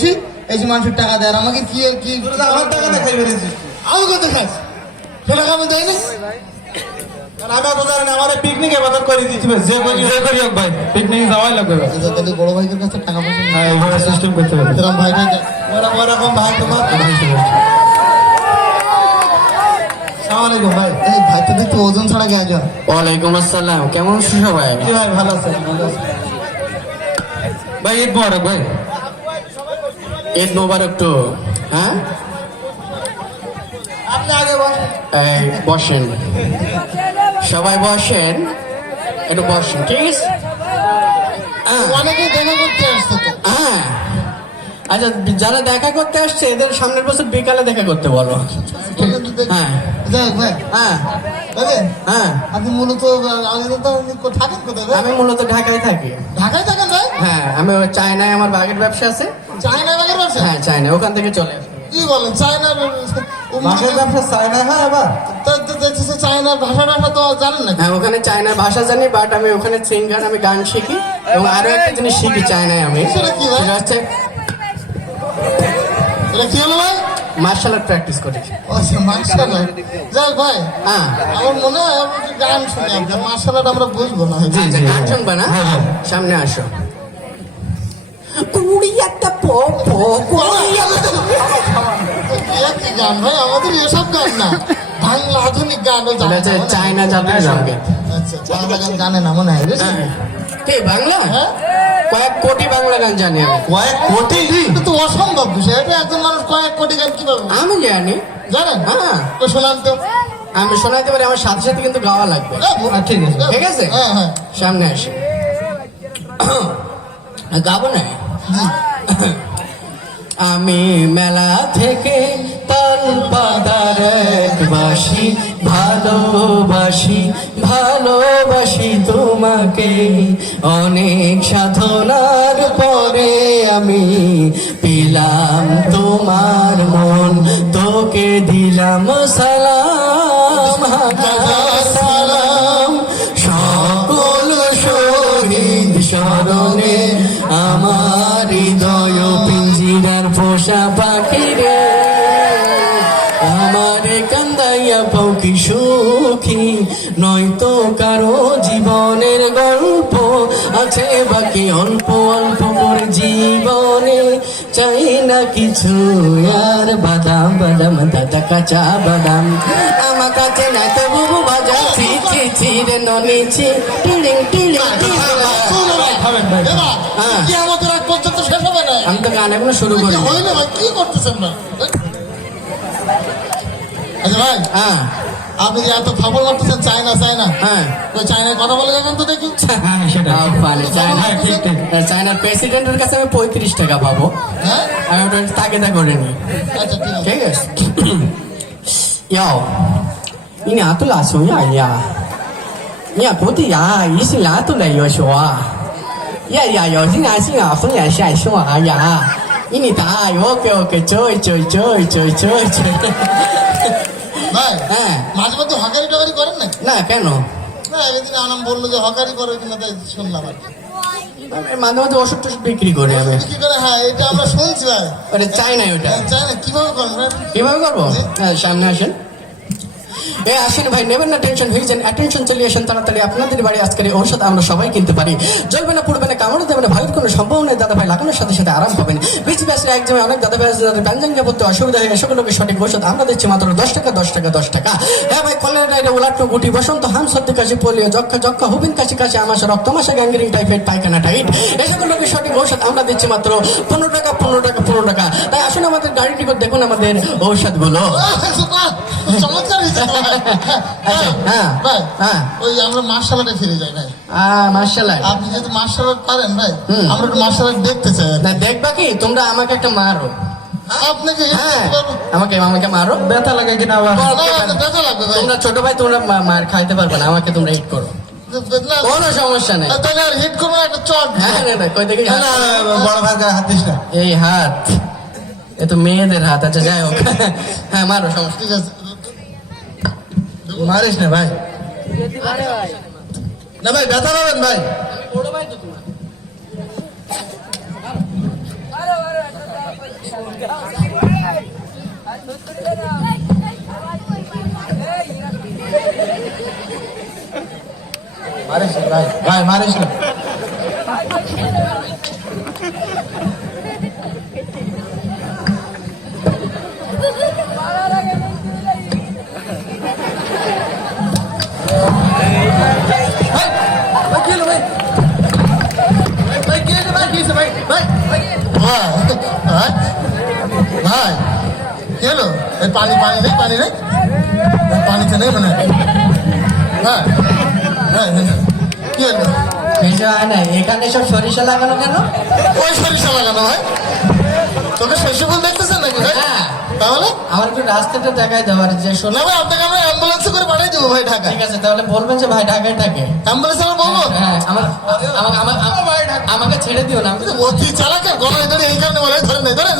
বেশি এই মানুষের টাকা দেয়, আর আমাকে কি কি আমার টাকা দেখাই বেরিয়েছিস, আমি কত খাস সে টাকা আমি দেয় না। আমি তো জানি না, আমার পিকনিকে বাজার করে দিচ্ছি, যে করি হোক ভাই, পিকনিক যাওয়াই লাগবে। তাহলে বড় ভাইদের কাছে টাকা পয়সা হ্যাঁ, এইভাবে সিস্টেম করতে হবে। এরকম ভাইটাই ওরকম ভাই তোমার। আসসালামাইকুম ভাই। এই ভাই তো দেখতে ওজন ছাড়া গে আজ। ওয়ালাইকুম আসসালাম, কেমন আছো সবাই? জি ভাই, ভালো আছে, ভালো আছে ভাই। ঈদ মোবারক ভাই। ঈদ মোবারক তো। হ্যাঁ, আপনি আগে বসেন। এই বসেন, সবাই বসেন, একটু বসেন, ঠিক আছে? অনেকেই দেখা করতে আসছে তো। হ্যাঁ, আচ্ছা, যারা দেখা করতে আসছে এদের সামনের বছর বিকালে দেখা করতে বলো। হ্যাঁ যাই হোক ভাই, হ্যাঁ বুঝলেন? হ্যাঁ, আপনি মূলত থাকেন কোথায় ভাই? আমি মূলত ঢাকায় থাকি। ঢাকায় থাকেন ভাই? হ্যাঁ, আমি ওই চায়নায় আমার বাগের ব্যবসা আছে। চায়না বাগের ব্যবসা? হ্যাঁ, চায়না, ওখান থেকে চলে আসি। কি বলেন চায়নার মাসের ব্যবসা চায় না হয় আবার। দেখতেছে চায়নার ভাষা তো জানেন না? হ্যাঁ, ওখানে চায়নার ভাষা জানি, বাট আমি ওখানে সিঙ্গার, আমি গান শিখি এবং আরো একটা জিনিস শিখি চায়নায় আমি। সেটা কি ভাই? সেটা হচ্ছে এটা কি হলো ভাই? মার্শাল আর্ট প্র্যাকটিস করি। আচ্ছা, মার্শাল আর্ট। যাই হোক ভাই, হ্যাঁ, আমার মনে হয় আমরা একটু গান শুনি, আপনার মার্শাল আর্ট আমরা বুঝবো না। জি জি, গান শুনবা না? সামনে আসো। কুড়িয়াটা পপো কুড়িয়াটা। কি গান ভাই? আমাদের এসব গান না, বাংলা আধুনিক গানও এটা জানে হচ্ছে না। চায়না জাতীয় সঙ্গীত। আচ্ছা, চায়না গান জানে না মনে হয়, বুঝলেন? হ্যাঁ। কে বাংলা? হ্যাঁ? কয়েক কোটি বাংলা গান জানি আমি। কয়েক কোটি? এটা তো অসম্ভব বিষয়। এটা একজন মানুষ কয়েক কোটি গান কিভাবে আমি জানি। জানেন? হ্যাঁ, তো শোনান তো। আমি শোনাতে পারি, আমার সাথে সাথে কিন্তু গাওয়া লাগবে। ঠিক আছে। ঠিক আছে, হ্যাঁ হ্যাঁ, সামনে আসি। গাবো না। আমি মেলা থেকে তাল পাতার এক বাসি, ভালোবাসি ভালোবাসি তোমাকে। অনেক সাধনার পরে আমি পেলাম তোমার মন, তোকে দিলাম সালাম সালাম। সকল শহীদ স্মরণে আমার হৃদয় পিঞ্জিরার পোষা পাখি রে। আমারে কান্দাইয়া পাউকি সুখী, নয়তো কারো জীবনের গল্প আছে বাকি অল্প অল্প করে জীবনে। চাই না কিছু আর বাদাম বাদাম দাদা কাঁচা বাদাম, আমার কাছে না তো বুবু বাজার ছি ছি ছি রে ননিছি টিলিং টিলিং টিলিং। খাবেন ভাই। হ্যাঁ। কি আমাদের আগ পর্যন্ত শেষ হবে না? আমি তো গান এখনো শুরু করি। হইলে ভাই কি করতেছেন না? আচ্ছা ভাই, হ্যাঁ আপনি যে এত খবর করতেছেন চায়না চায়না, হ্যাঁ, ওই চায়নায় কথা বলে দেখেন তো দেখি। হ্যাঁ, সেটা হ্যাঁ, ঠিক ঠিক। চায়নার প্রেসিডেন্টের কাছে আমি 35 টাকা পাবো। হ্যাঁ, আমি ওটা তাগিদা করে নি। আচ্ছা ঠিক আছে। ঠিক আছে।要你俩都拉手呀呀，你俩不对呀，一是拉都来要说啊，呀呀要是俺是俺分呀下说啊呀，你打我给追追追追追追。 ভাই, হ্যাঁ, মাঝে মধ্যে হকারি টকারি করেন না? না কেন? না, এদিন আনাম বললো যে হকারি করে কিনা, তাই শুনলাম আর কি। আমি মাঝে মাঝে ওষুধ টষুধ বিক্রি করি আমি। কি করে? হ্যাঁ, এটা আমরা শুনছি ভাই। ওটা চাই না ওটা। চায়না কিভাবে করেন ভাই? কিভাবে করবো? হ্যাঁ, সামনে আসেন। এ আসেন ভাই, নেবেন না টেনশন, হয়ে যান অ্যাটেনশন, চলে আসেন তাড়াতাড়ি। আপনাদের বাড়ি আজকের এই ঔষধ আমরা সবাই কিনতে পারি। জ্বলবে না, পড়বে না, কামড় দেবে না, ভয়ের কোনো সম্ভব নেই। দাদা ভাই লাগানোর সাথে সাথে আরাম পাবেন। বেশি বেশি এক জায়গায় অনেক দাদা ভাই আছে যাদের ব্যঞ্জন যাবতীয় অসুবিধা হয়, সেগুলোকে সঠিক ঔষধ আমরা দিচ্ছি মাত্র 10 টাকা 10 টাকা 10 টাকা। হ্যাঁ ভাই, কলেরা, উলাট্টু গুটি, বসন্ত, হাম, সর্দি, কাশি, পোলিও, যক্ষা যক্ষা, হুবিন, কাশি কাশি, আমাশা, রক্তমাশা, গ্যাংগ্রিন, টাইফয়েড, পায়খানা, টাইট, এই সকলকে সঠিক ঔষধ আমরা দিচ্ছি মাত্র 15 টাকা 15 টাকা 15 টাকা। তাই আসুন আমাদের গাড়ি টিকিট দেখুন আমাদের ঔষধগুলো। চমৎকার হয়েছে তো ভাই। হ্যাঁ ভাই, হ্যাঁ, ওই আমরা মার্শাল আর্টে ফিরে যাই ভাই। Martial art. আপনি যেহেতু মার্শাল আর্ট পারেন ভাই, আমরা একটু মার্শাল আর্ট দেখতে চাই আর কি। না, দেখবা কি তোমরা আমাকে একটা মারো। আপনাকে হ্যাঁ, আমাকে আমাকে মারো। ব্যথা লাগে কিনা আবার? দেখা লাগবে ভাই। তোমরা ছোট ভাই, তোমরা মার খাইতে পারবে না, আমাকে তোমরা হিট করো, না, কোনো সমস্যা নেই। তাহলে আর হিট করবো না, একটা চট। হ্যাঁ না না, কই দেখি না, না, বড় ভাই গায়ে হাত দিস না। এই হাত, এ তো মেয়েদের হাত। আচ্ছা যাই হোক, হ্যাঁ মারো, সমস্যা ঠিক আছে। মারিস না ভাই। না ভাই, ব্যথা পাবেন ভাই। বড় ভাই তো তোমার। মারিস না ভাই, ভাই মারিস না। ভাই ভাই ভাই কি হলো? এই পানি পানি নেই, পানি নেই, পানিতে নেই মানে হ্যাঁ হ্যাঁ কি হলো? কিছু হয় না, এখানে সব সরিষা লাগানো কেন? ওই সরিষা লাগানো ভাই, তোকে শস্য ফুল দেখতেছেন নাকি ভাই? হ্যাঁ। তাহলে আমার একটু রাস্তাটা দেখাই দেওয়ার যে শোনো। না ভাই, আপনাকে আমরা অ্যাম্বুলেন্সে করে পাঠিয়ে দেবো ভাই ঢাকা। ঠিক আছে, তাহলে বলবেন যে ভাই ঢাকায় থাকে। অ্যাম্বুলেন্স আমরা বলবো? হ্যাঁ, আমাকে ছেড়ে দিও না, আমি তো অতি চালাক, গলায় ধরে এই কারণে বলে ধরে নেই, ধরে